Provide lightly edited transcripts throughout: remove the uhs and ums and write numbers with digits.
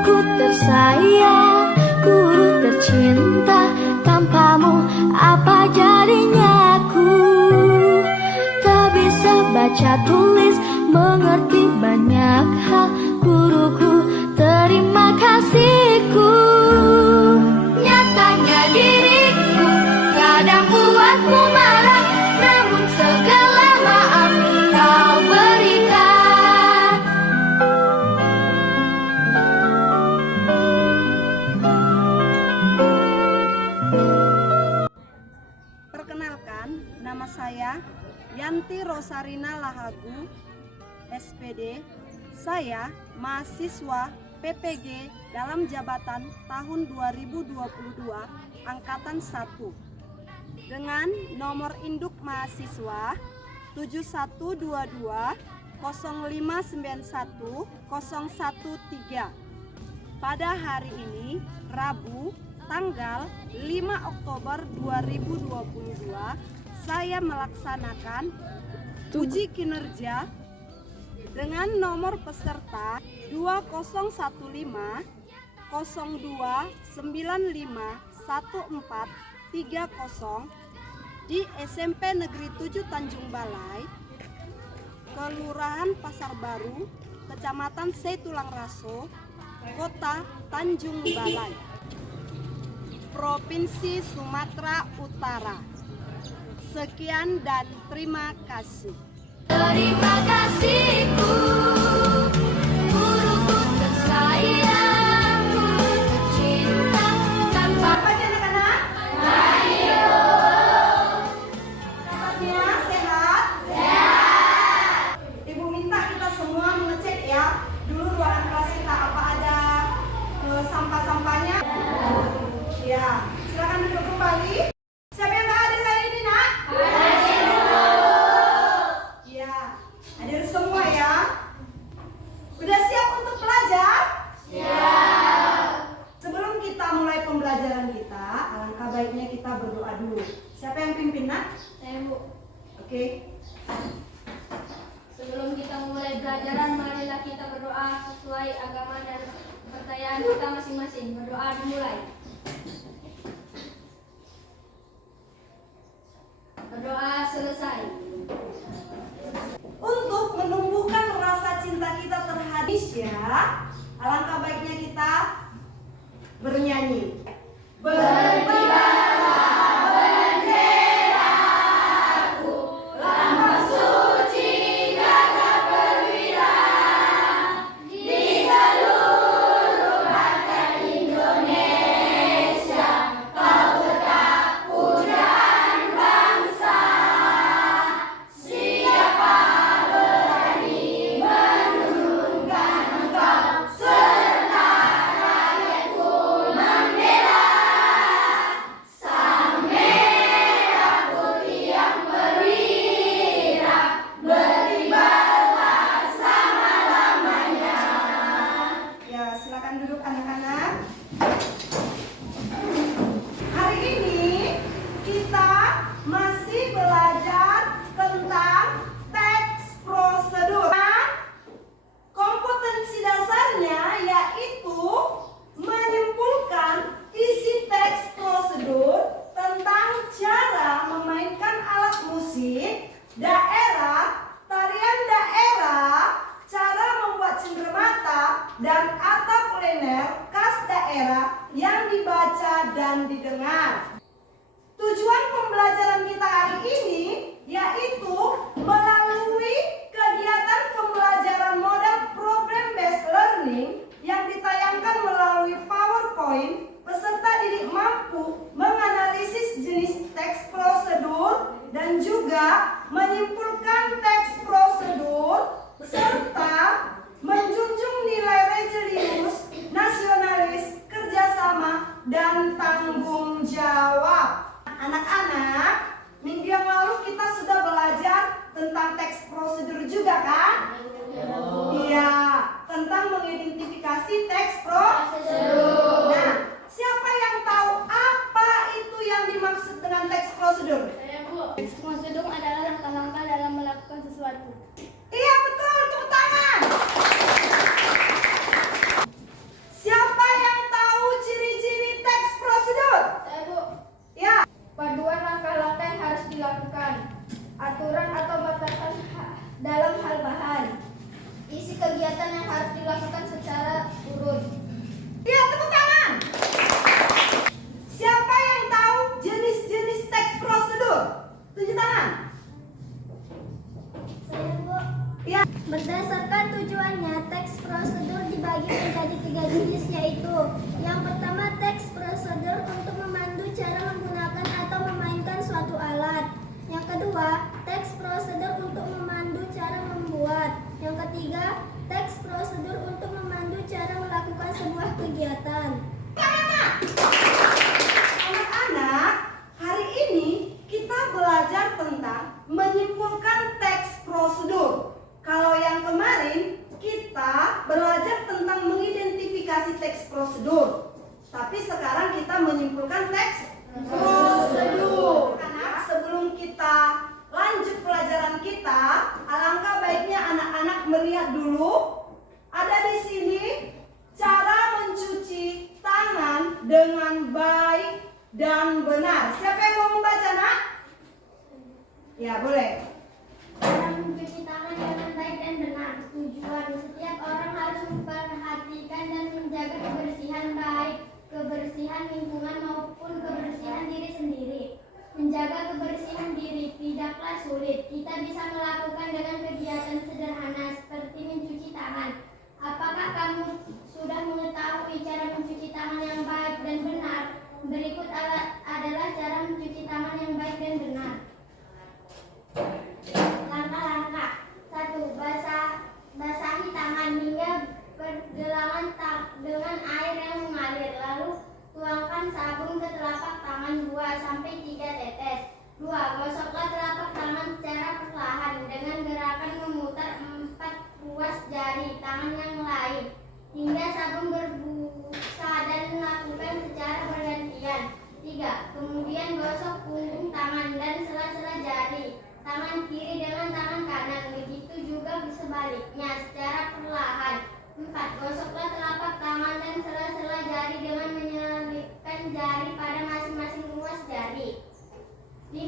Guruku tersayang, guru tercinta, tanpamu apa jadinya aku? Tak bisa baca tulis, mengerti banyak hal. Guruku, terima kasihku. Nyatanya diriku kadang buatmu marah, namun segala maaf kau berikan. Perkenalkan, nama saya Yanti Rosarina Lahagu, SPD. Saya mahasiswa PPG dalam jabatan tahun 2022 Angkatan 1 dengan nomor induk mahasiswa 7122 0591 013. Pada hari ini, Rabu, tanggal 5 Oktober 2022, saya melaksanakan uji kinerja dengan nomor peserta 2015 02951430 di SMP Negeri 7 Tanjung Balai, Kelurahan Pasar Baru, Kecamatan Setulangraso, Kota Tanjung Balai, Provinsi Sumatera Utara. Sekian dan terima kasih. Terima kasihku, guruku tersayang, guru tercinta, tanpa Pagi anak-anak. Kabarnya sehat? Sehat. Ibu minta kita semua mengecek ya dulu ruangan kelas kita, apa ada sampah-sampahnya. Ya, silakan duduk kembali. Siapa yang nggak hadir hari ini, nak? Ya, hadir semua ya. Udah siap untuk belajar? Siap. Sebelum kita mulai pembelajaran kita, alangkah baiknya kita berdoa dulu. Siapa yang pimpin, nak? Saya, Bu. Oke. Sebelum kita mulai belajaran, marilah kita berdoa sesuai agama dan kepercayaan kita masing-masing. Berdoa dimulai. Berdoa selesai. Untuk menumbuhkan rasa cinta kita terhadap Indonesia, alangkah baiknya kita bernyanyi. Ya, silakan duduk anak-anak. Hari ini kita masih belajar tentang teks prosedur. Kompetensi dasarnya yaitu menyimpulkan isi teks prosedur tentang cara memainkan alat musik, daerah, tarian daerah, cara membuat cenderamata, dan atap plener khas daerah yang dibaca dan didengar. Tujuan pembelajaran kita hari ini yaitu melalui kegiatan pembelajaran model program based learning yang ditayangkan melalui PowerPoint, peserta didik mampu menganalisis jenis teks prosedur dan juga menyimpulkan teks prosedur serta menjunjung nilai religius, nasionalis, kerjasama, dan tanggung jawab. Anak-anak, minggu yang lalu kita sudah belajar tentang teks prosedur juga kan? Iya, tentang mengidentifikasi teks prosedur. Nah, siapa yang tahu apa itu yang dimaksud dengan teks prosedur? Saya, Bu. Teks prosedur adalah langkah-langkah dalam melakukan sesuatu. Iya betul, tepuk tangan. Siapa sebuah kegiatan. Anak-anak, hari ini kita belajar tentang menyimpulkan teks prosedur. Kalau yang kemarin kita belajar tentang mengidentifikasi teks prosedur. Tapi sekarang kita menyimpulkan teks prosedur. Anak, sebelum kita lanjut pelajaran kita, alangkah baiknya anak-anak melihat dulu. Ada di sini cara mencuci tangan dengan baik dan benar. Siapa yang mau membaca, Nak? Ya, boleh. Cara mencuci tangan dengan baik dan benar. Tujuan setiap orang harus memperhatikan dan menjaga kebersihan baik kebersihan lingkungan maupun kebersihan diri sendiri. Menjaga kebersihan diri tidaklah sulit. Kita bisa melakukan dengan kegiatan sederhana seperti mencuci tangan. Apakah kamu sudah mengetahui cara mencuci tangan yang baik dan benar? Berikut adalah cara mencuci tangan yang baik dan benar. Langkah-langkah. 1. Basahi tangan hingga pergelangan dengan air yang mengalir. Lalu tuangkan sabun ke telapak tangan 2-3 tetes. 2. Gosoklah telapak tangan secara perlahan dengan gerakan memutar 4 ruas jari tangan yang lain hingga sabun berbusa dan lakukan secara bergantian. 3. Kemudian gosok punggung tangan dan sela-sela jari tangan kiri dengan tangan kanan. Begitu juga sebaliknya secara perlahan. 4. Gosoklah telapak tangan dan sela-sela jari dengan menyelipkan jari pada masing-masing ruas jari. 5.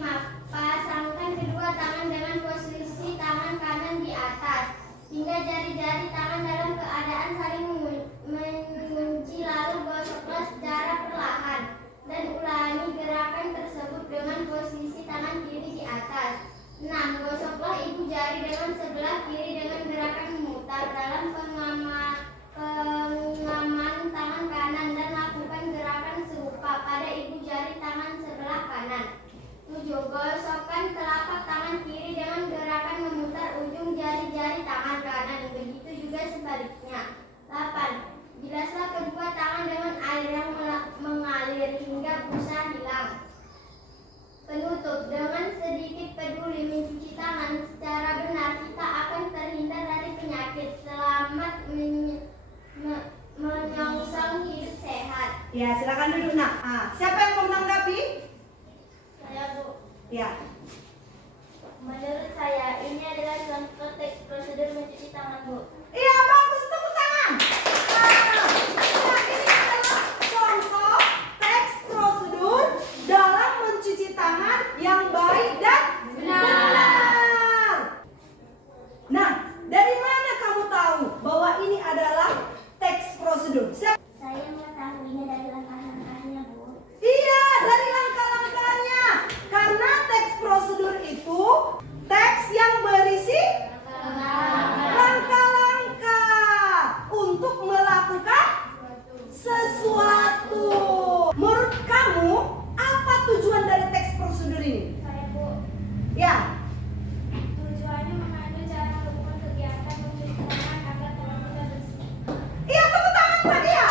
Pasangkan kedua tangan dengan posisi tangan kanan di atas hingga jari-jari tangan dalam keadaan saling mengunci. Lalu gosoklah secara perlahan dan ulangi gerakan tersebut dengan posisi tangan kiri di atas. 6. Gosoklah ibu jari dengan sebelah kiri dengan gerakan memutar dalam pengaman tangan kanan dan lakukan gerakan serupa pada ibu jari tangan sebelah kanan. 7. Gosokkan telapak tangan kiri dengan gerakan memutar ujung jari-jari tangan kanan. Begitu juga sebaliknya. 8. Bilaslah kedua tangan dengan air yang mengalir hingga busa hilang. Penutup. Dengan sedikit peduli mencuci tangan secara benar, kita akan terhindar dari penyakit. Selamat menyongsong hidup sehat. Ya, silakan duduk, Nak. Siapa yang mau menanggapi? Saya, Bu. Ya. Menurut saya, ini adalah contoh teks prosedur mencuci tangan, Bu. Iya, bagus, tepuk tangan. Nah, ini adalah contoh teks prosedur dalam mencuci tangan yang baik dan benar. Nah, dari mana kamu tahu bahwa ini adalah teks prosedur? Saya mengetahuinya dari langkah-langkahnya, Bu. Iya, dari langkah-langkahnya. Karena teks prosedur itu teks yang berisi langkah-langkah untuk melakukan sesuatu. Menurut kamu, apa tujuan dari teks prosedur ini? Saya, Bu. Ya, Tujuannya mengandung cara melakukan kegiatan mencuci tangan agar tangan kita bersih. iya, tepuk tangan buat dia.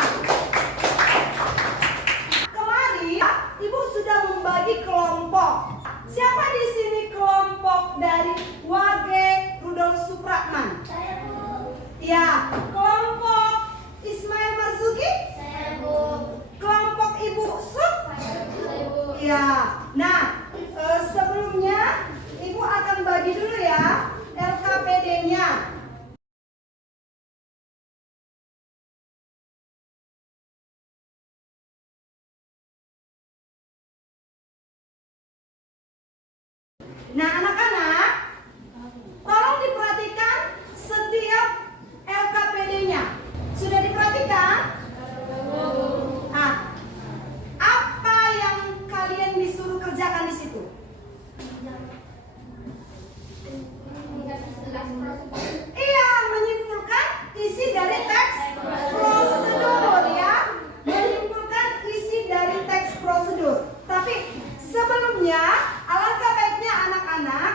Kemarin, Ibu sudah membagi kelompok. Siapa di sini kelompok dari Wage Rudolf Supratman? Saya, Bu. Ya, kelompok Ismail Marzuki? Saya, Bu. Kelompok Ibu Sup? Saya, Bu. Ya. Nah, sebelumnya Ibu akan bagi dulu ya LKPD-nya. Nah, anak-anak, tolong diperhatikan setiap LKPD-nya. Sudah diperhatikan? Nah, apa yang kalian disuruh kerjakan di situ? Iya, menyimpulkan isi dari teks prosedur ya. Menyimpulkan isi dari teks prosedur. Tapi sebelumnya, alangkah baiknya anak-anak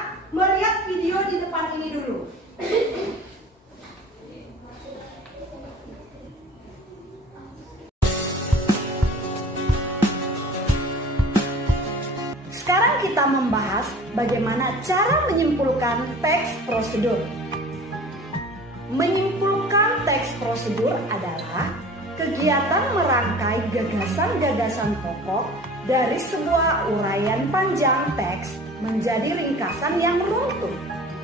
sekarang kita membahas bagaimana cara menyimpulkan teks prosedur. Menyimpulkan teks prosedur adalah kegiatan merangkai gagasan-gagasan pokok dari sebuah uraian panjang teks menjadi ringkasan yang runtuh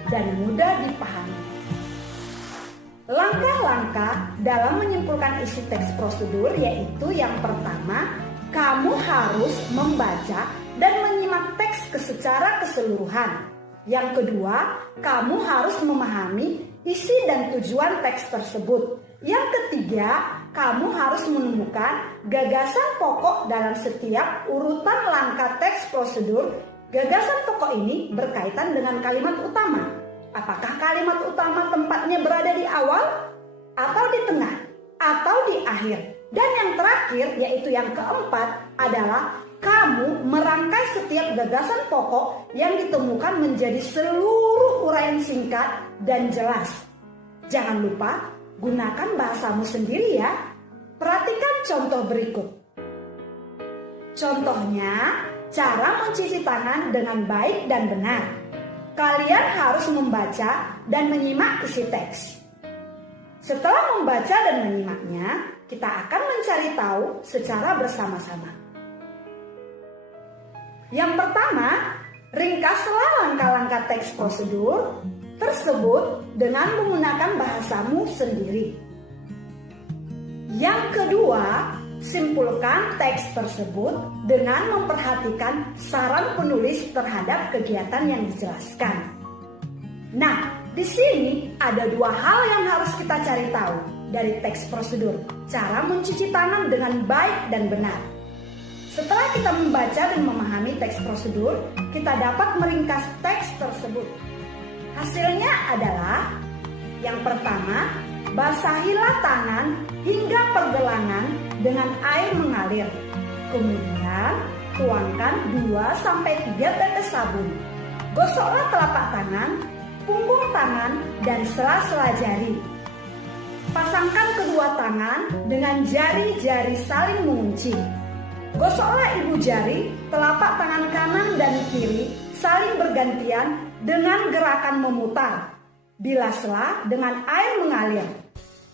dan mudah dipahami. Langkah-langkah dalam menyimpulkan isi teks prosedur yaitu yang pertama, kamu harus membaca dan menyimak teks secara keseluruhan. Yang kedua, kamu harus memahami isi dan tujuan teks tersebut. Yang ketiga, kamu harus menemukan gagasan pokok dalam setiap urutan langkah teks prosedur. Gagasan pokok ini berkaitan dengan kalimat utama. Apakah kalimat utama tempatnya berada di awal, atau di tengah, atau di akhir? Dan yang terakhir, yaitu yang keempat, adalah kamu merangkai setiap gagasan pokok yang ditemukan menjadi seluruh uraian singkat dan jelas. Jangan lupa, gunakan bahasamu sendiri ya. Perhatikan contoh berikut. Contohnya, cara mencuci tangan dengan baik dan benar. Kalian harus membaca dan menyimak isi teks. Setelah membaca dan menyimaknya, kita akan mencari tahu secara bersama-sama. Yang pertama, ringkaslah langkah-langkah teks prosedur tersebut dengan menggunakan bahasamu sendiri. Yang kedua, simpulkan teks tersebut dengan memperhatikan saran penulis terhadap kegiatan yang dijelaskan. Nah, di sini ada dua hal yang harus kita cari tahu dari teks prosedur. Cara mencuci tangan dengan baik dan benar. Setelah kita membaca dan memahami teks prosedur, kita dapat meringkas teks tersebut. Hasilnya adalah yang pertama, basahilah tangan hingga pergelangan dengan air mengalir. Kemudian, tuangkan 2-3 tetes sabun. Gosoklah telapak tangan, punggung tangan, dan sela-sela jari. Pasangkan kedua tangan dengan jari-jari saling mengunci. Gosoklah ibu jari, telapak tangan kanan dan kiri saling bergantian dengan gerakan memutar. Bilaslah dengan air mengalir.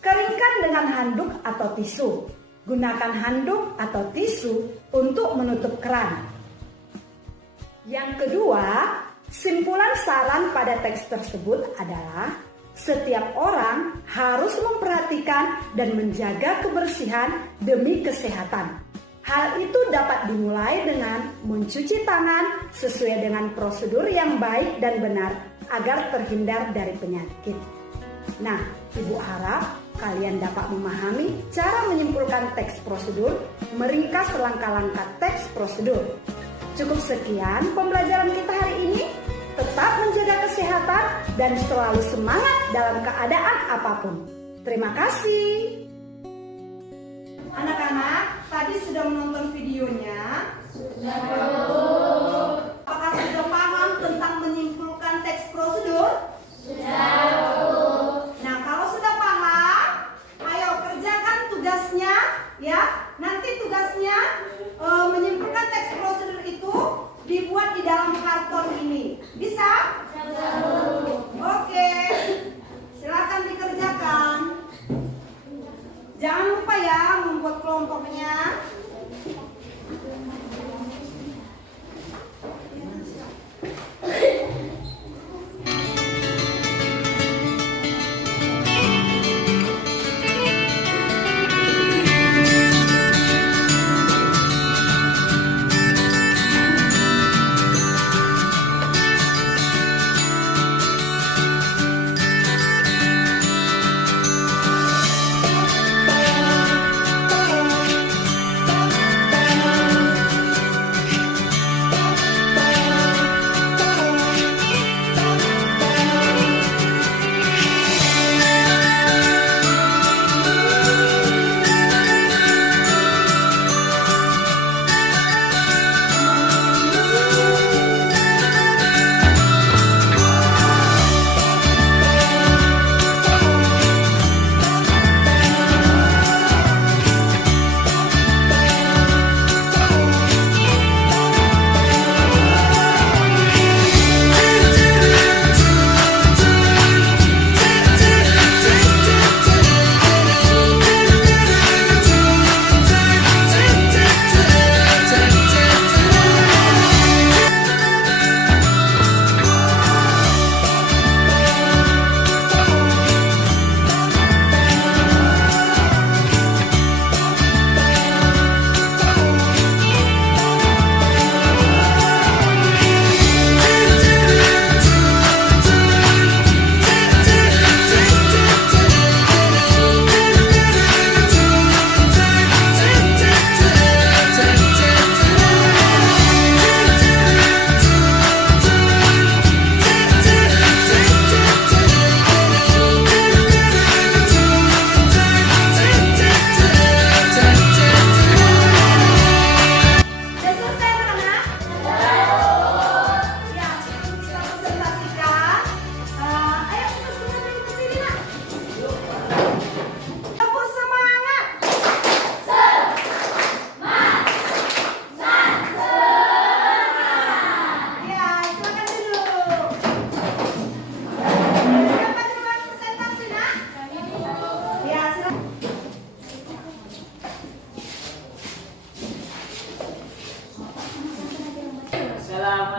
Keringkan dengan handuk atau tisu. Gunakan handuk atau tisu untuk menutup keran. Yang kedua, simpulan saran pada teks tersebut adalah setiap orang harus memperhatikan dan menjaga kebersihan demi kesehatan. Hal itu dapat dimulai dengan mencuci tangan sesuai dengan prosedur yang baik dan benar agar terhindar dari penyakit. Nah, Ibu harap kalian dapat memahami cara menyimpulkan teks prosedur, meringkas langkah-langkah teks prosedur. Cukup sekian pembelajaran kita hari ini. Tetap menjaga kesehatan dan selalu semangat dalam keadaan apapun. Terima kasih. Anak-anak, tadi sudah menonton videonya? Sudah. Apakah sudah paham tentang menyimpulkan teks prosedur? Sudah. Nah, kalau sudah paham, ayo kerjakan tugasnya ya. Nanti tugasnya menyimpulkan teks prosedur itu dibuat di dalam karton ini. Bisa? Oke. Silakan dikerjakan. Jangan lupa ya membuat kelompoknya.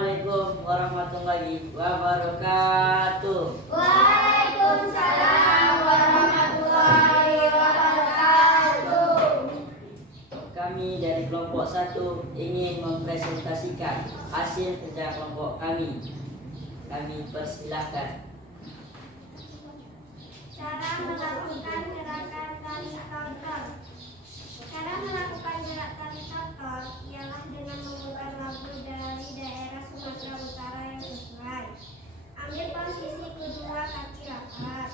Assalamualaikum warahmatullahi wabarakatuh. Waalaikumsalam warahmatullahi wabarakatuh. Kami dari kelompok 1 ingin mempresentasikan hasil kerja kelompok kami. Kami persilahkan. Cara melakukan gerakan tali tortor. Cara melakukan gerakan tortor ialah dengan memutar labu dari daerah Sumatera Utara yang sesuai. Ambil posisi kedua kaki rapat,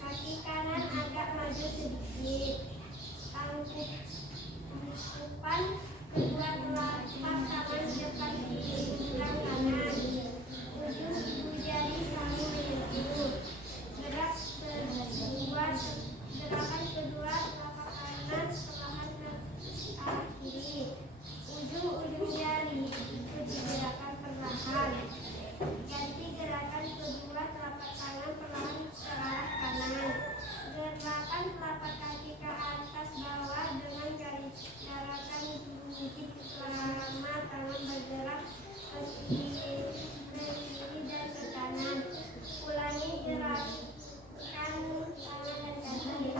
kaki kanan agak maju sedikit. Tangkupan kedua telapak tangan depan kiri belakang kanan. Ujung ibu jari saling menyentuh. Gerakan kedua telapak kanan perlahan ke arah kiri. Ujung jari ikuti gerakan perlahan. Ganti gerakan kedua telapak tangan perlahan ke arah kanan. Gerakan telapak kaki ke atas bawah dengan gerakan gigit selama tangan bergerak ke kiri dan ke kanan. Ulangi gerakan tangan dan kaki.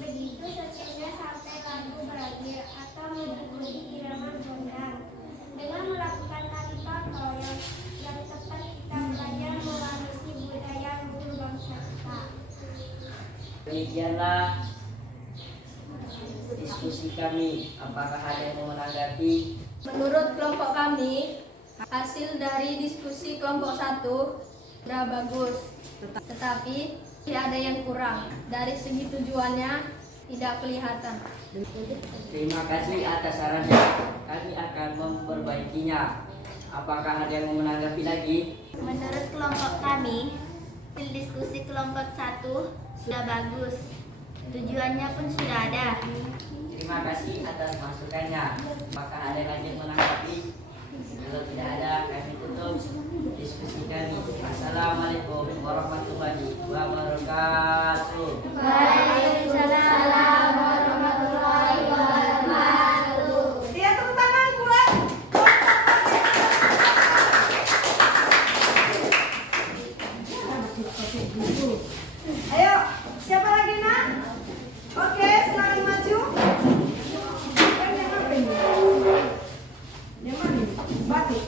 Begitu seterusnya sampai lagu berakhir atau mengikuti irama gondang. Dengan melakukan tali tortor yang tepat kita belajar mewarisi budaya luhur bangsa kita. Demikianlah diskusi kami. Apakah ada yang mau menanggapi? Menurut kelompok kami, hasil dari diskusi kelompok 1 sudah bagus. Tetapi ada yang kurang. Dari segi tujuannya tidak kelihatan. Terima kasih atas sarannya. Kami akan memperbaikinya. Apakah ada yang mau menanggapi lagi? Menurut kelompok kami, hasil diskusi kelompok 1 sudah bagus. Tujuannya pun sudah ada. Terima kasih atas masukannya. Apakah ada lagi yang menanggapi? Kalau tidak ada, kami tutup diskusi kami. Assalamualaikum warahmatullahi wabarakatuh. Waalaikumsalam warahmatullahi wabarakatuh. Dia tepuk tangan buat ayo, siapa lagi nak? Oke, silakan maju. Yang mana? Batu.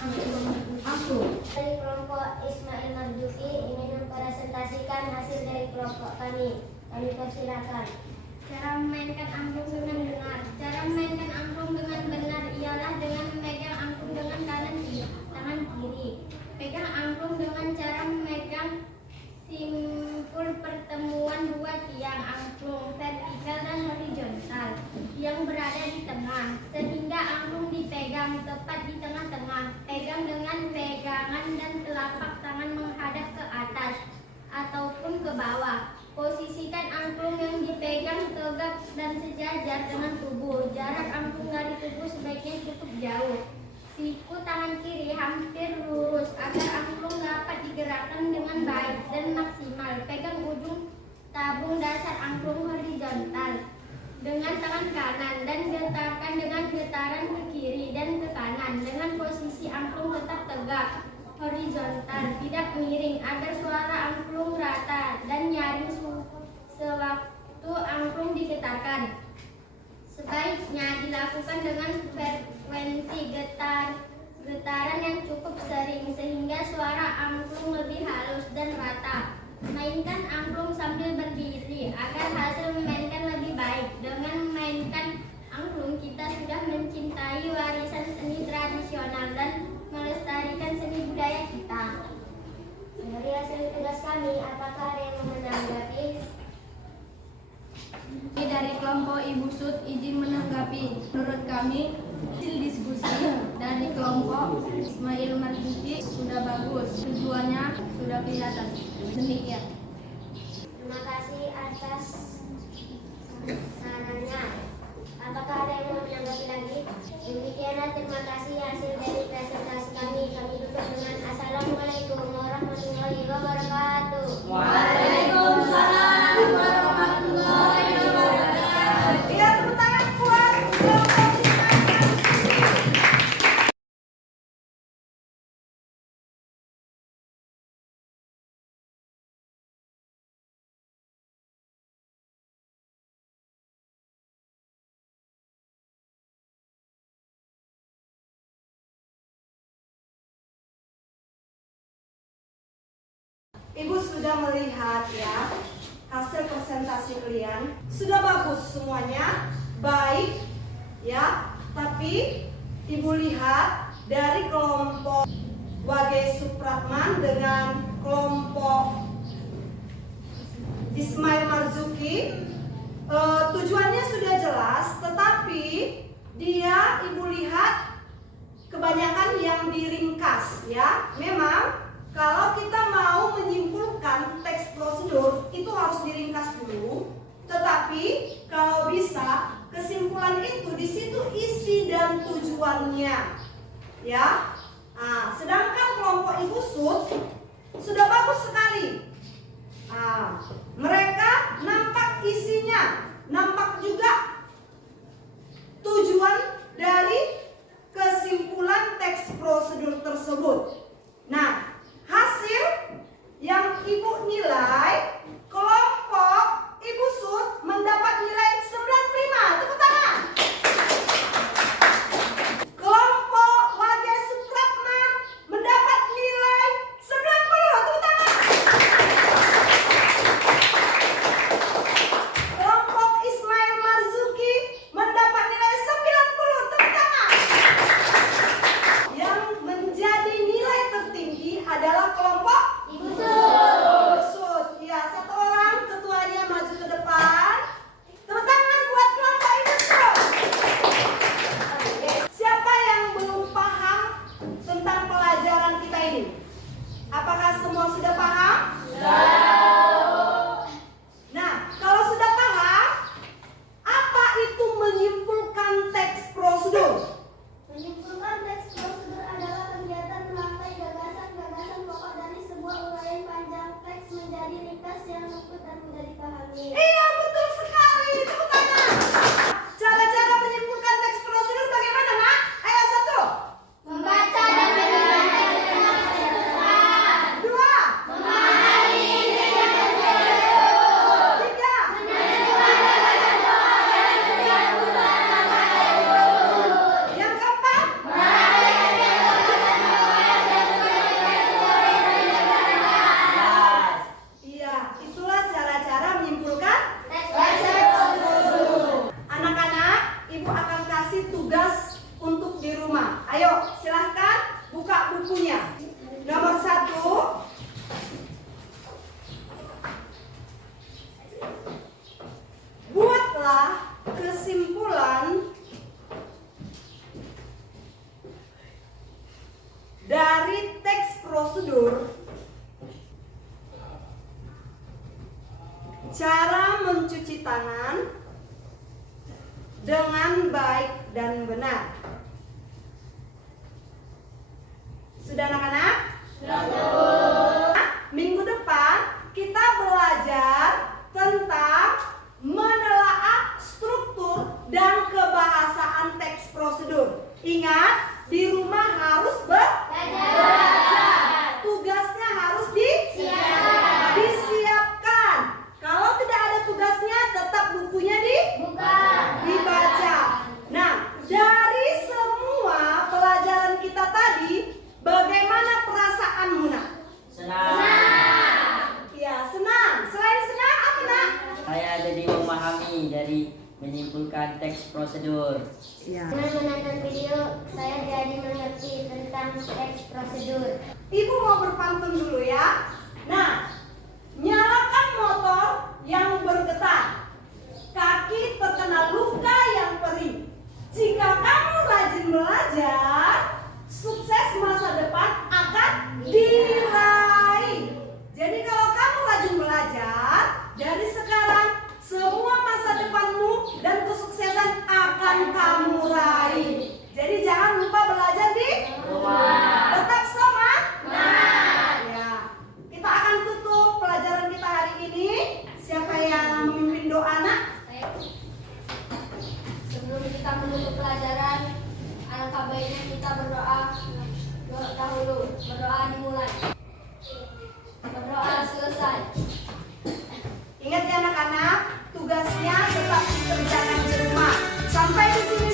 Angklung. Dari kelompok Ismail Marzuki ingin mempresentasikan hasil dari kelompok kami. Kami persilakan. Cara memainkan angklung dengan benar. Cara memainkan angklung dengan benar ialah dengan memegang angklung dengan tangan kiri. Pegang angklung dengan cara memegang simpul pertemuan dua tiang angklung vertikal dan horizontal yang berada di tengah, sehingga angklung dipegang tepat di tengah-tengah. Pegang dengan pegangan dan telapak tangan menghadap ke atas ataupun ke bawah. Posisikan angklung yang dipegang tegak dan sejajar dengan tubuh. Jarak angklung dari tubuh sebaiknya cukup jauh. Siku tangan kiri hampir lurus agar angklung dapat digerakkan dengan baik dan maksimal. Pegang ujung tabung dasar angklung horizontal dengan tangan kanan dan getarkan dengan getaran ke kiri dan ke kanan dengan posisi angklung tetap tegak horizontal, tidak miring agar suara angklung rata dan nyaring sewaktu angklung digetarkan. Sebaiknya dilakukan dengan frekuensi getaran yang cukup sering sehingga suara angklung lebih halus dan rata. Mainkan angklung sambil berdiri agar hasil memainkan lebih baik. Dengan memainkan angklung kita sudah mencintai warisan seni tradisional dan melestarikan seni budaya kita. Dari hasil tugas kami, apakah ada yang menanggapi? Dari kelompok Ibu Sud izin menanggapi. Menurut kami, hasil diskusi dari kelompok Ismail Marzuki sudah bagus. Tujuannya sudah kelihatan. Demikian. Terima kasih atas sarannya. Apakah ada yang mau menanggapi lagi? Demikianlah, terima kasih hasil dari presentasi kami. Kami tutup dengan Assalamualaikum warahmatullahi wabarakatuh. Waalaikumsalam warahmatullahi wabarakatuh. Dia tepuk tangan buat Ibu sudah melihat ya hasil presentasi kalian. Sudah bagus semuanya, baik ya. Tapi Ibu lihat dari kelompok Wage Supratman dengan kelompok Ismail Marzuki, tujuannya sudah jelas, tetapi dia Ibu lihat kebanyakan yang diringkas ya. Memang kalau kita mau menyimpulkan teks prosedur itu harus diringkas dulu, tetapi kalau bisa kesimpulan itu di situ isi dan tujuannya ya. Nah, sedangkan kelompok Ibu Sud sudah bagus sekali. Mereka nampak isinya, nampak juga tujuan dari kesimpulan teks prosedur tersebut. Nah, hasil yang Ibu nilai, kelompok Ibu Sud mendapat nilai 95. Tepuk tangan. Kelompok Wage Supratman mendapat nilai 90. Tepuk tangan. Kelompok Ismail Marzuki mendapat nilai 90. Tepuk tangan. Yang menjadi nilai tertinggi adalah kelompok Ibu Sud. Ya, satu orang ketuanya maju ke depan. Tepuk tangan buat kelompok Ibu Sud. Siapa yang belum paham tentang pelajaran kita ini? Apakah semua sudah paham? Nah, kalau sudah paham, apa itu menyimpulkan teks prosedur? Menyimpulkan teks prosedur adalah kegiatan merangkai gagasan-gagasan pokok dari sebuah uraian panjang teks menjadi ringkas yang lembut dan mudah dipahami. Iya, betul sekali. Tepuk tangan. Cara-cara menyimpulkan teks prosedur bagaimana, Nak? Ayo, satu. Membaca dan mendengar teks dengan kecerdasan. Dua. Memahami isi dan prosedur. Tiga. Menentukan gagasan pokok dari setiap urutan langkah tersebut. Yang keempat. Iya, itulah cara-cara menyimpulkan Teks prosedur. Anak-anak, Ibu akan kasih tugas untuk di rumah. Ayo, silahkan buka bukunya. Nomor 1. Buatlah kesimpulan dari teks prosedur. Cara mencuci tangan dengan baik dan benar. Sudah, anak-anak? Minggu depan kita belajar tentang menelaah struktur dan kebahasaan teks prosedur. Ingat, di rumah harus belajar. Tugasnya harus disiapkan. Kalau tidak ada tugasnya, tetap bukunya dibaca. Nah, dari semua pelajaran kita tadi, bagaimana perasaanmu, Nak? Senang. Ya, senang. Selain senang, apa, Nak? Saya jadi memahami dari menyimpulkan teks prosedur. Dengan menonton video, saya jadi mengerti tentang teks prosedur. Ibu mau berpantun dulu ya. Nah, nyalakan motor yang bergetar. Kaki terkena luka yang perih. Jika kamu rajin belajar, sukses masa depan akan diraih. Jadi kalau kamu rajin belajar, dari sekarang semua masa depanmu dan kesuksesan akan kamu raih. Jadi jangan lupa belajar di rumah. Tetap semangat. Ya. Kita akan tutup pelajaran kita hari ini. Siapa yang memimpin doa, Nak? Sebelum kita menutup pelajaran, alangkah baiknya kita berdoa dahulu. Berdoa dimulai. Berdoa selesai. Ingat ya anak-anak, tugasnya tetap dikerjakan di rumah. Sampai di sini